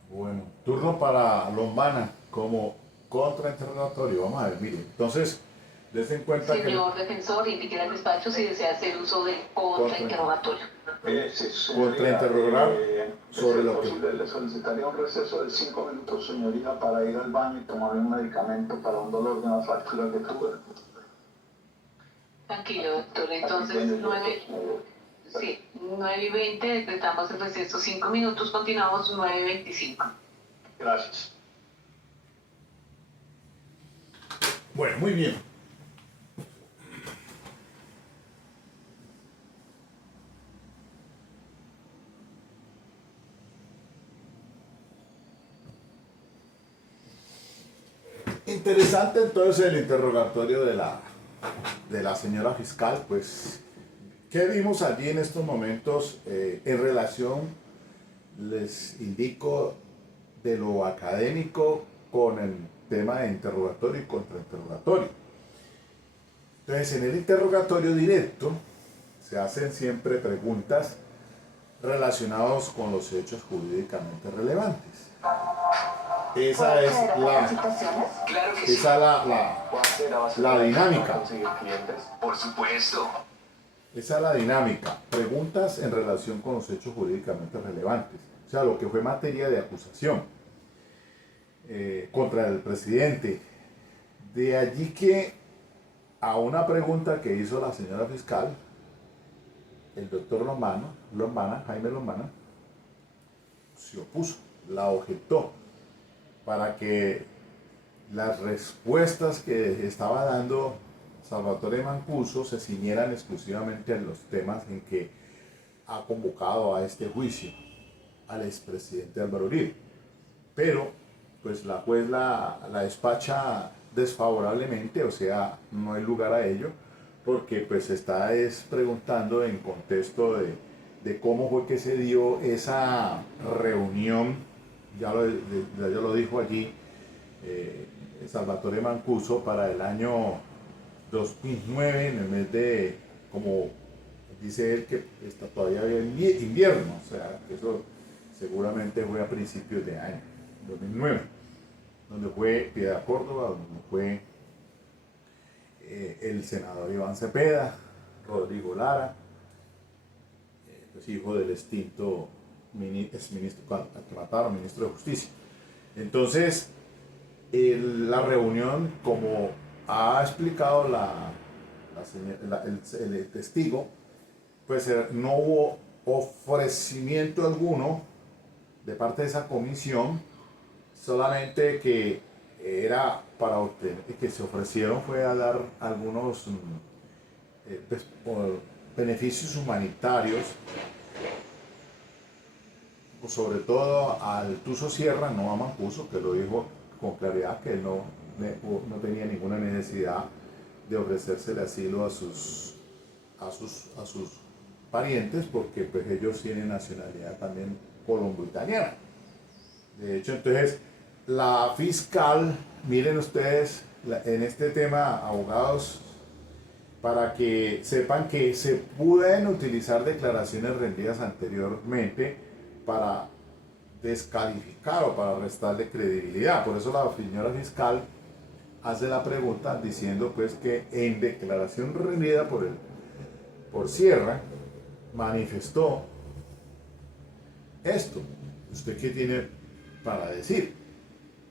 Bueno, turno para Lombana como contrainterrogatorio. Vamos a ver, mire, entonces, des en cuenta Señor defensor, indique al despacho si desea hacer uso del contrainterrogatorio. Sí, contrainterrogar sobre lo que... Le solicitaría un receso de 5 minutos, señoría, para ir al baño y tomar un medicamento para un dolor de una fractura que tuve. Tranquilo, doctor. Entonces, 9:20, decretamos el receso 5 minutos, continuamos 9:25. Gracias. Bueno, muy bien. Interesante entonces el interrogatorio de la señora fiscal, pues, ¿qué vimos allí en estos momentos en relación, les indico, de lo académico con el tema de interrogatorio y contrainterrogatorio? Entonces, en el interrogatorio directo se hacen siempre preguntas relacionadas con los hechos jurídicamente relevantes. Esa es la dinámica. Por supuesto. Esa es la dinámica. Preguntas en relación con los hechos jurídicamente relevantes. O sea, lo que fue materia de acusación contra el presidente. De allí que a una pregunta que hizo la señora fiscal, el doctor Jaime Lombana, se opuso, la objetó, para que las respuestas que estaba dando Salvatore Mancuso se ciñeran exclusivamente en los temas en que ha convocado a este juicio al expresidente Álvaro Uribe. Pero pues la juez la despacha desfavorablemente, o sea, no hay lugar a ello, porque pues está preguntando en contexto de cómo fue que se dio esa reunión. Ya lo dijo allí Salvatore Mancuso, para el año 2009, en el mes de, como dice él, que está todavía en invierno, o sea, que eso seguramente fue a principios de año, 2009, donde fue Piedad Córdoba, donde fue el senador Iván Cepeda, Rodrigo Lara, pues hijo del extinto exministro que mataron, ministro de Justicia. Entonces, la reunión, como ha explicado el testigo, pues no hubo ofrecimiento alguno de parte de esa comisión, solamente que era para obtener, que se ofrecieron fue a dar algunos beneficios humanitarios sobre todo al Tuso Sierra, no a Mancuso, que lo dijo con claridad que él no tenía ninguna necesidad de ofrecérsele asilo a sus parientes, porque pues ellos tienen nacionalidad también colombo-italiana. De hecho, entonces, la fiscal, miren ustedes, en este tema, abogados, para que sepan que se pueden utilizar declaraciones rendidas anteriormente para descalificar o para restarle credibilidad. Por eso la señora fiscal hace la pregunta diciendo pues que en declaración rendida por Sierra manifestó esto. ¿Usted qué tiene para decir?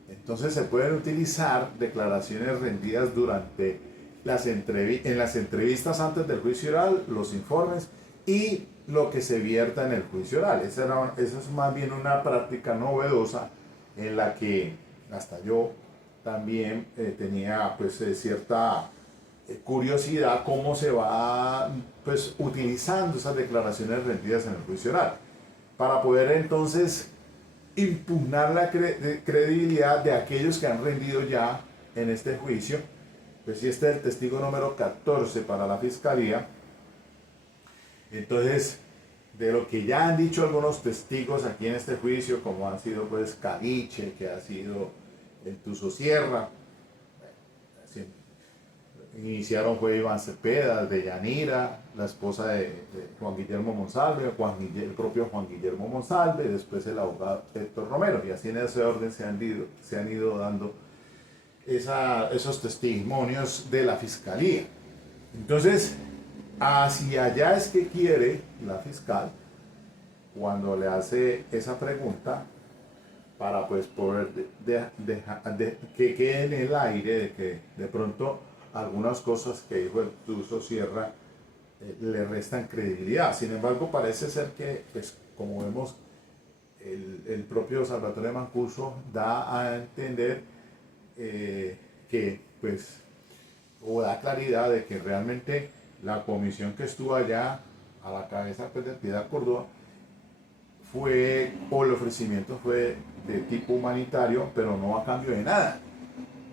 Entonces se pueden utilizar declaraciones rendidas durante en las entrevistas antes del juicio oral, los informes y lo que se vierta en el juicio oral. Esa es más bien una práctica novedosa en la que hasta yo también tenía pues cierta curiosidad cómo se va pues utilizando esas declaraciones rendidas en el juicio oral para poder entonces impugnar la credibilidad de aquellos que han rendido ya en este juicio. Pues si este es el testigo número 14 para la fiscalía, entonces de lo que ya han dicho algunos testigos aquí en este juicio, como han sido pues Caliche, que ha sido el Tuso Sierra, iniciaron fue Iván Cepeda, de Yanira, la esposa de Juan Guillermo Monsalve, el propio Juan Guillermo Monsalve, después el abogado Héctor Romero, y así en ese orden se han ido dando esos testimonios de la fiscalía. Entonces, hacia allá es que quiere la fiscal cuando le hace esa pregunta para pues poder que quede en el aire de que de pronto algunas cosas que dijo el Tuso Sierra le restan credibilidad. Sin embargo, parece ser que, pues, como vemos, el propio Salvatore Mancuso da a entender que, pues, o da claridad de que realmente la comisión que estuvo allá a la cabeza pues, de Piedad Córdoba o el ofrecimiento fue de tipo humanitario, pero no a cambio de nada.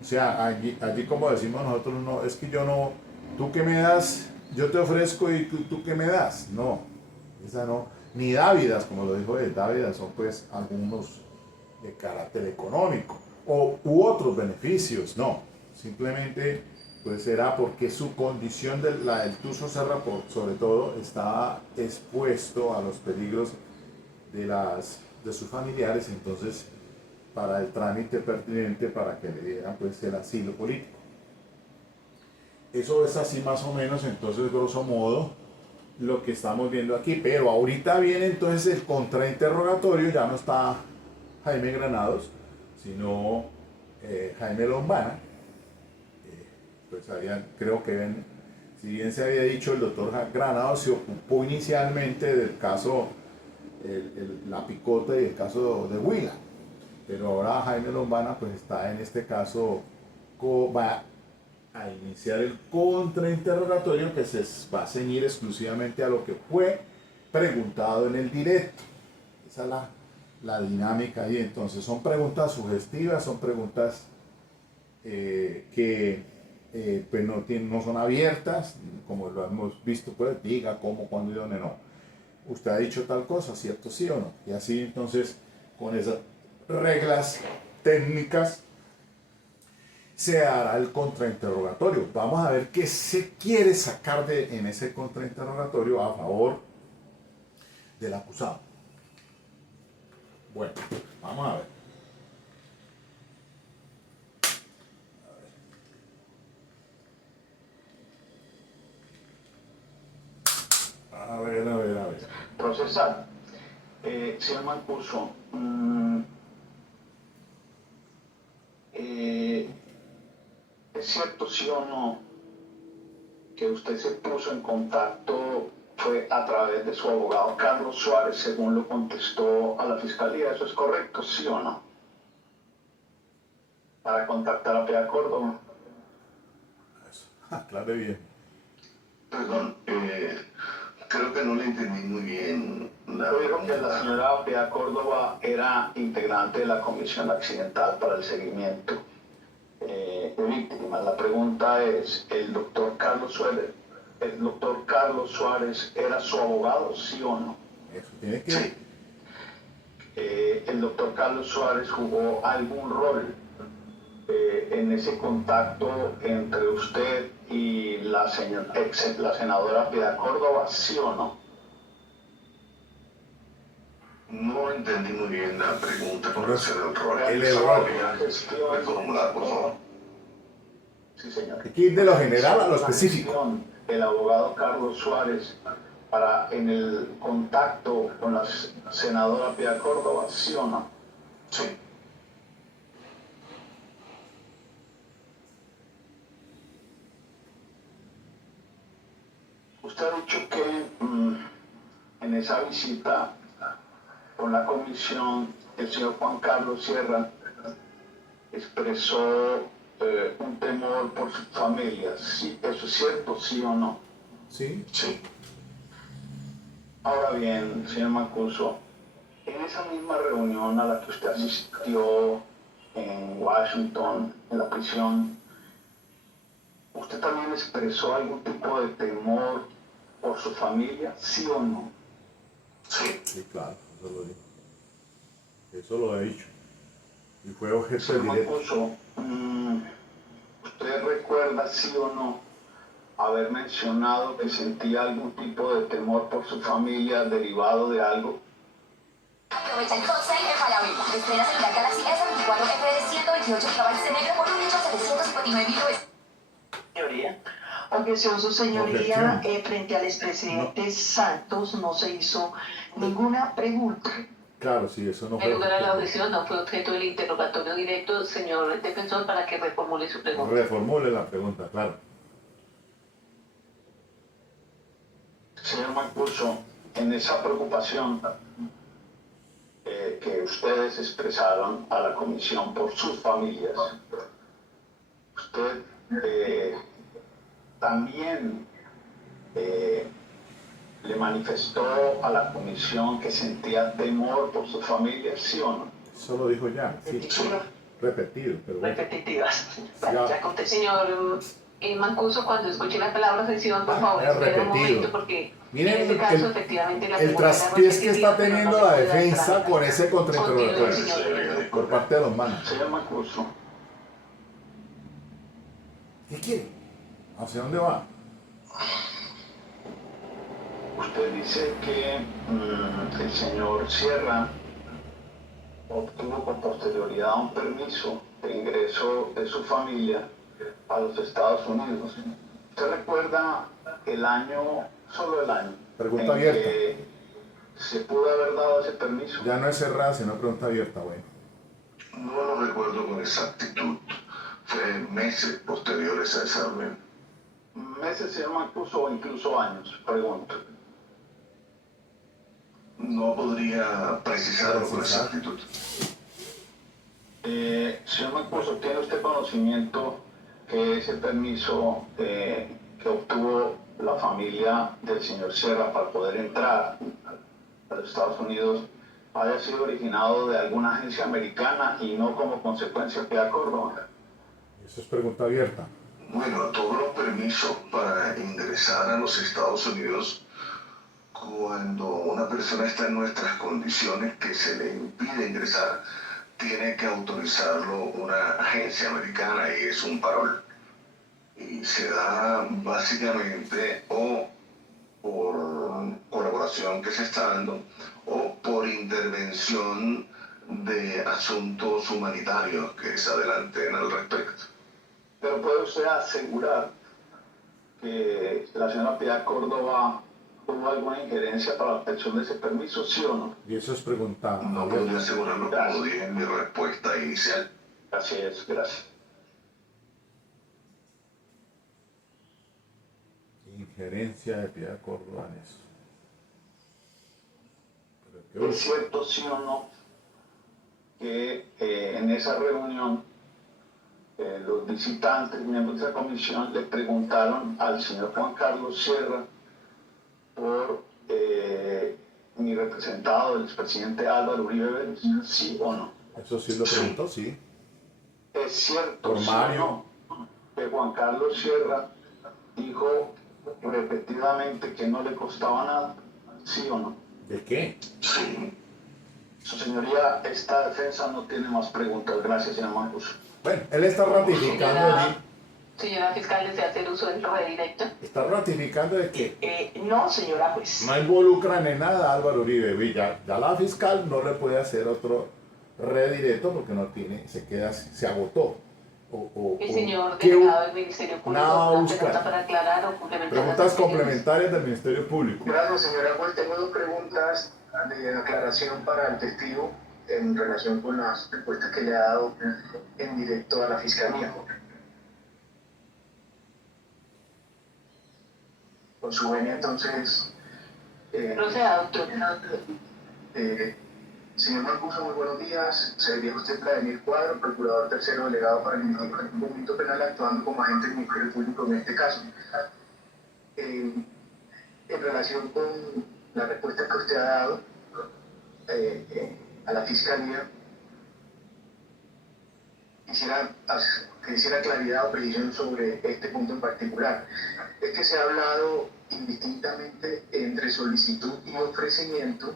O sea, allí como decimos nosotros, no, es que yo no, tú que me das, yo te ofrezco y tú que me das. No, esa no, ni dávidas, como lo dijo él, dávidas son pues algunos de carácter económico u otros beneficios, no, simplemente pues era porque su condición del Tuso Sierra, sobre todo, estaba expuesto a los peligros de sus familiares, entonces para el trámite pertinente para que le dieran pues el asilo político. Eso es así más o menos, entonces grosso modo lo que estamos viendo aquí, pero ahorita viene entonces el contrainterrogatorio, ya no está Jaime Granados, sino Jaime Lombana. Pues creo que si bien se había dicho, el doctor Granados se ocupó inicialmente del caso La Picota y el caso de Huila, pero ahora Jaime Lombana pues está en este caso, va a iniciar el contrainterrogatorio que se va a ceñir exclusivamente a lo que fue preguntado en el directo. Esa es la dinámica ahí. Entonces son preguntas sugestivas, son preguntas que pues no son abiertas, como lo hemos visto, pues diga cómo, cuándo y dónde. No. Usted ha dicho tal cosa, ¿cierto? Sí o no. Y así entonces con esas reglas técnicas se hará el contrainterrogatorio. Vamos a ver qué se quiere sacar en ese contrainterrogatorio a favor del acusado. Bueno, vamos a ver. A ver. Procesal. Señor Mancuso, ¿es cierto, sí o no, que usted se puso en contacto, fue a través de su abogado Carlos Suárez, según lo contestó a la fiscalía? ¿Eso es correcto, sí o no? Para contactar a Piedad Córdoba. Eso. Aclare bien. Perdón, Creo que no le entendí muy bien la Dijo que la pregunta. señora Piedad Córdoba era integrante de la Comisión Accidental para el Seguimiento de Víctimas. La pregunta es, ¿el doctor Carlos Suárez era su abogado, sí o no? Eso tiene que... Sí, ¿El doctor Carlos Suárez jugó algún rol en ese contacto entre usted y la senadora Piedad Córdoba, sí o no? no entendí muy bien la pregunta con relación al rol. El ¿Se error. podría reformular, por favor? Sí, señor. Hay que ir de lo general a lo específico. El abogado Carlos Suárez en el contacto con la senadora Piedad Córdoba, ¿sí o no? Sí. Usted ha dicho que en esa visita con la comisión, el señor Juan Carlos Sierra expresó un temor por su familia. ¿Sí, eso es cierto, sí o no? Sí. Sí. Ahora bien, señor Mancuso, en esa misma reunión a la que usted asistió en Washington, en la prisión, ¿usted también expresó algún tipo de temor por su familia, sí o no? Sí. Sí, claro, eso lo digo. Eso lo he dicho. Y fue objeto Señor de directo. Mancuso, ¿usted recuerda, sí o no, haber mencionado que sentía algún tipo de temor por su familia derivado de algo? Aprovecha el Hot Sale en Falabella. Estrenas el Black Galaxy S24 FD 128 GB de negro por 1.759.000 USD. Señoría. Objeción, su señoría, frente al expresidente Santos no se hizo ninguna pregunta. Claro, sí, eso no En fue lugar a la objeto. objeción, no fue objeto del interrogatorio directo, señor defensor, para que reformule su pregunta. Reformule la pregunta, claro. Señor Mancuso, en esa preocupación que ustedes expresaron a la comisión por sus familias, usted también le manifestó a la comisión que sentía temor por sus familias, ¿sí o no? Eso lo dijo ya. Sí. Repetido, pero bueno. Repetitivas. Ya. Ya contesté. Señor Mancuso, cuando escuche la palabra objeción, por favor, es espere un repetido. momento, porque Miren en este caso, efectivamente, la el pregunta era traspiés que está repetitiva, pero teniendo no la se puede defensa tramitar. con ese contrainterrogatorio Continúe, señor. por parte de los manos. Señor Mancuso, ¿Qué quiere? ¿Hacia dónde va? usted dice que el señor Sierra obtuvo con posterioridad un permiso de ingreso de su familia a los Estados Unidos. ¿Usted recuerda el año, solo el año, Pregunta en abierta. que se pudo haber dado ese permiso? Ya no es cerrada, sino pregunta abierta, bueno. No lo recuerdo con exactitud. Fue meses posteriores a esa reunión. ¿Meses, señor Mancuso, o incluso años? Pregunto. No podría precisarlo con exactitud. Señor Mancuso, ¿tiene usted conocimiento que ese permiso que obtuvo la familia del señor Sierra para poder entrar a los Estados Unidos haya sido originado de alguna agencia americana y no como consecuencia de acuerdo? Eso es pregunta abierta. Bueno, todos los permisos para ingresar a los Estados Unidos, cuando una persona está en nuestras condiciones que se le impide ingresar, tiene que autorizarlo una agencia americana y es un parol. Y se da básicamente o por colaboración que se está dando o por intervención de asuntos humanitarios que se adelanten al respecto. Pero puede usted asegurar que la señora Piedad Córdoba tuvo alguna injerencia para la obtención de ese permiso, ¿sí o no? Y eso es pregunta No abierta. podría asegurarlo como dije en mi respuesta inicial. Gracias, gracias. Injerencia de Piedad Córdoba en eso. Pero ¿Es cierto, sí o no, que en esa reunión los visitantes, miembros de esa comisión, le preguntaron al señor Juan Carlos Sierra por mi representado, el expresidente Álvaro Uribe Vélez, ¿sí o no? Eso sí lo preguntó, sí. Es cierto, Por Mario. que Juan Carlos Sierra dijo repetidamente que no le costaba nada, ¿sí o no? ¿De qué? Sí. Su señoría, esta defensa no tiene más preguntas. Gracias, señor Mancuso. Bueno, él está ratificando allí. Señora fiscal, ¿desea hacer uso del redirecto? Está ratificando de que No, señora juez. no involucran en nada a Álvaro Uribe Villa. Ya la fiscal no le puede hacer otro redirecto porque no tiene, se agotó. El señor ¿qué delegado del Ministerio Público, nada una busca? pregunta para aclarar o complementar. Preguntas las anteriores. complementarias del Ministerio Público. Gracias, señora juez. Tengo dos preguntas de aclaración para el testigo en relación con las respuestas que le ha dado en directo a la fiscalía. Con su venia, entonces, Proceda, doctor. señor Mancuso, muy buenos días. Sería usted Vladimir Cuadro, procurador tercero delegado para el Instituto Penal, actuando como agente del Ministerio Público en este caso. En relación con la respuesta que usted ha dado a la Fiscalía, quisiera claridad o precisión sobre este punto en particular. Es que se ha hablado indistintamente entre solicitud y ofrecimiento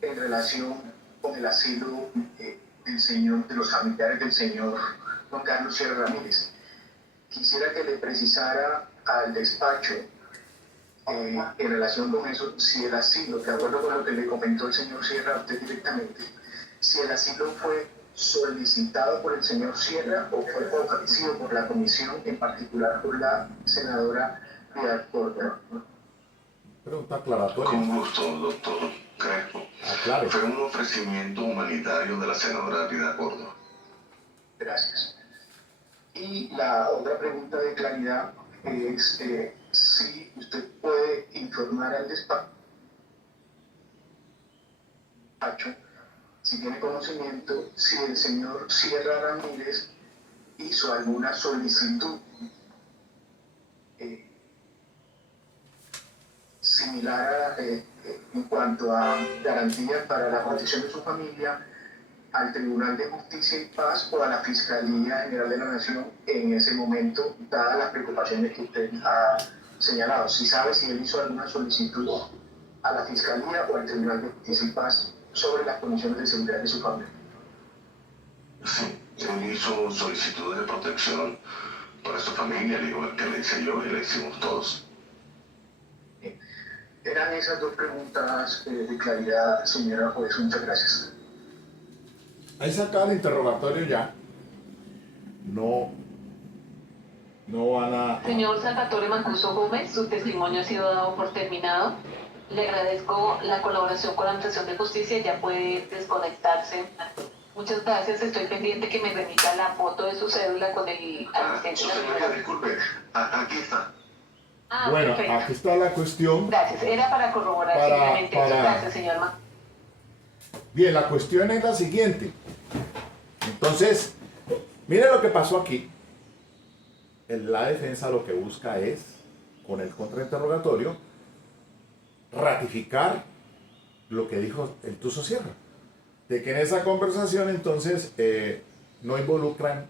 en relación con el asilo de los familiares del señor Juan Carlos Sierra Ramírez. Quisiera que le precisara al despacho en relación con eso, si el asilo, de acuerdo con lo que le comentó el señor Sierra a usted directamente, si el asilo fue solicitado por el señor Sierra o fue ofrecido por la comisión, en particular por la senadora Piedad Córdoba. Pregunta aclaratoria. Con gusto, doctor Crespo. Aclare. Fue un ofrecimiento humanitario de la senadora Piedad Córdoba. Gracias. Y la otra pregunta de claridad es si usted puede informar al despacho si tiene conocimiento si el señor Sierra Ramírez hizo alguna solicitud similar en cuanto a garantías para la protección de su familia al Tribunal de Justicia y Paz o a la Fiscalía General de la Nación en ese momento, dadas las preocupaciones que usted ha señalado. Si sabe si él hizo alguna solicitud a la Fiscalía o al Tribunal de Justicia y Paz sobre las condiciones de seguridad de su familia. Sí, él hizo solicitudes de protección para su familia, al igual que le hice yo y le hicimos todos. Eran esas dos preguntas de claridad, señora juez. Muchas gracias. Ahí se acaba el interrogatorio ya. No van a... Señor Salvatore Mancuso Gómez, su testimonio ha sido dado por terminado. Le agradezco la colaboración con la Administración de Justicia, ya puede desconectarse. Muchas gracias, estoy pendiente que me remita la foto de su cédula con el asistente. Su señoría, disculpe, aquí está. Ah, Bueno, perfecto. aquí está la cuestión. Gracias, era para corroborar simplemente eso. Gracias, señor Mancuso. Bien, la cuestión es la siguiente. Entonces, mire lo que pasó aquí. La defensa lo que busca es, con el contrainterrogatorio, ratificar lo que dijo el Tuzo Sierra. De que en esa conversación entonces no involucran,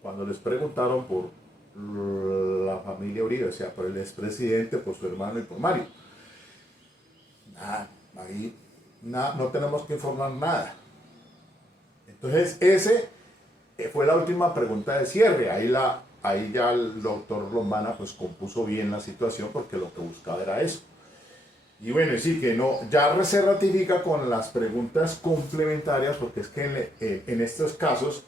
cuando les preguntaron por la familia Uribe, o sea, por el expresidente, por su hermano y por Mario. Nada, ahí no tenemos que informar nada. Entonces, ese fue la última pregunta de cierre. Ahí ya el doctor Lombana pues compuso bien la situación porque lo que buscaba era eso. Y bueno, sí que no, ya se ratifica con las preguntas complementarias porque es que en estos casos,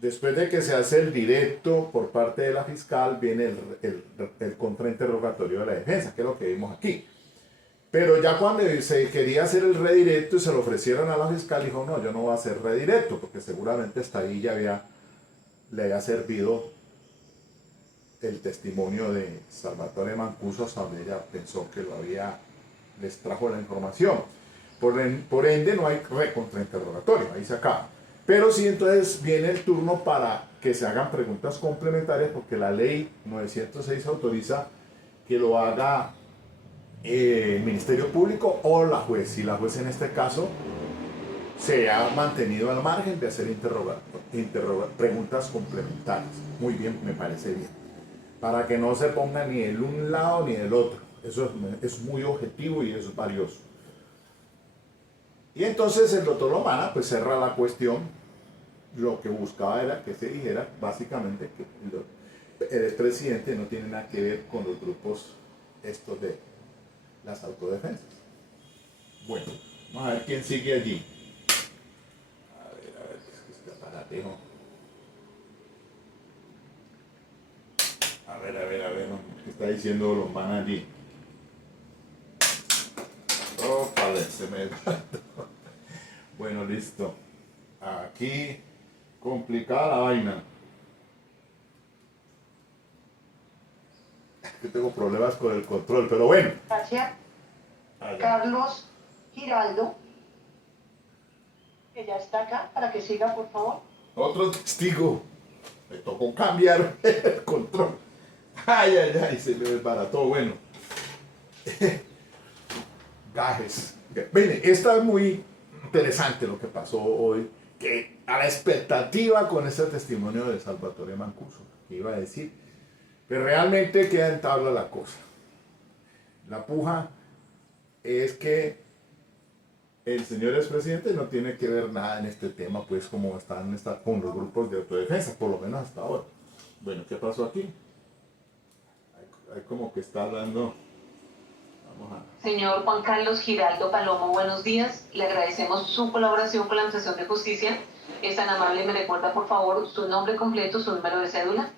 después de que se hace el directo por parte de la fiscal, viene el contrainterrogatorio de la defensa, que es lo que vimos aquí. Pero ya cuando se quería hacer el redirecto y se lo ofrecieron a la fiscal, dijo, no, yo no voy a hacer redirecto, porque seguramente hasta ahí ya le había servido el testimonio de Salvatore Mancuso, hasta donde ella pensó que les trajo la información. Por ende, no hay contrainterrogatorio, ahí se acaba. Pero sí, entonces viene el turno para que se hagan preguntas complementarias, porque la ley 906 autoriza que lo haga el Ministerio Público o la juez. Y la juez en este caso se ha mantenido al margen de hacer preguntas complementarias. Muy bien, me parece bien. Para que no se ponga ni del un lado ni del otro. Eso es muy objetivo y eso es valioso. Y entonces el doctor Lomana pues cerra la cuestión. Lo que buscaba era que se dijera básicamente que el expresidente no tiene nada que ver con los grupos estos de las autodefensas. Bueno, vamos a ver quién sigue allí. A ver, es que este aparatejo. A ver, ¿qué está diciendo Lomana allí? Oh, vale, se me... Bueno, listo. Aquí, complicada la vaina. Que tengo problemas con el control, pero bueno. Gracias. Allá. Carlos Giraldo, que ya está acá, para que siga, por favor. Otro testigo. Me tocó cambiar el control. Ay, se me desbarató. Bueno. Gajes. Mire, esta es muy interesante lo que pasó hoy, que a la expectativa con este testimonio de Salvatore Mancuso, que iba a decir que realmente queda en tabla la cosa. La puja es que el señor expresidente no tiene que ver nada en este tema, pues como están con los grupos de autodefensa, por lo menos hasta ahora. Bueno, ¿qué pasó aquí? Hay como que está hablando... Señor Juan Carlos Giraldo Palomo, buenos días. Le agradecemos su colaboración con la Administración de Justicia. Es tan amable, me recuerda por favor su nombre completo, su número de cédula.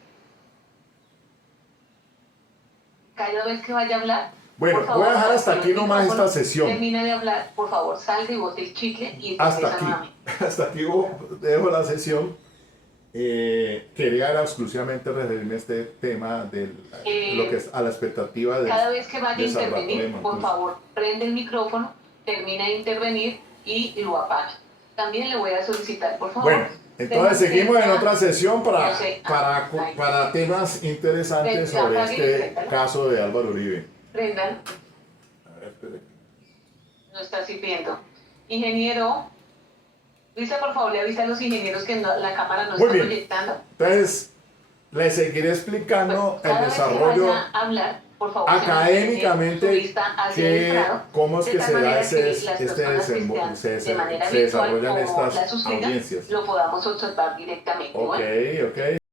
Cada vez que vaya a hablar, bueno, por favor, voy a dejar hasta aquí nomás esta sesión. Termina de hablar, por favor, salga y bote el chicle y hasta aquí, hasta aquí dejo la sesión. Quería era exclusivamente referirme a este tema de lo que es a la expectativa de cada vez que vaya a intervenir, por favor, prende el micrófono, termina de intervenir y lo apaga. También le voy a solicitar, por favor. Bueno, entonces seguimos en otra sesión para temas interesantes sobre este caso de Álvaro Uribe. Prendan. A ver, espere. No está sirviendo. Ingeniero, Luisa, por favor, le avisa a los ingenieros que la cámara no está proyectando. Entonces, le seguiré explicando pues, el desarrollo vez que hablar, por favor, académicamente cómo es que se da se desarrollan estas audiencias. lo podamos observar directamente. Ok.